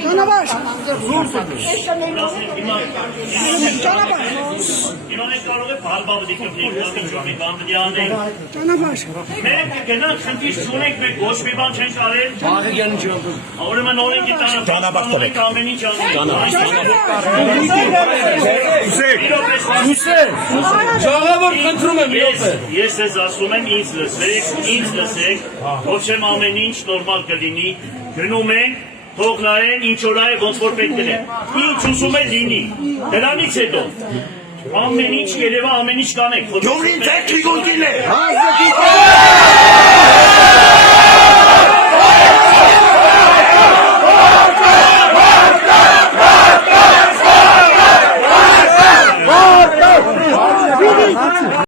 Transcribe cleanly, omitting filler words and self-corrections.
Canavar. Իրանե կարող է բալբալ դիքնի կոստյումի բանդիանը։ Canavar. Մենք գնանք խնդիր չունենք, մենք ոչ մի բան չենք արել։ Աղը գան չունենք։ Ուրեմն օրենք Ճանապարհ տվեք։ ամեն ինչ անում։ Ժողովուրդ խնդրում եմ Ես ես ասում եմ ինձ լսեք, ոչ եմ ամեն ինչ նորմալ կլինի, գնում ենք, թող նայեն ինչ օրայ ոնց որ պետք է։ Ինչ ուզում է լինի։ Դրանից հետո ամեն ինչ երևա ամեն ինչ կանենք։ Գյումրին ձեր քիգունքին է։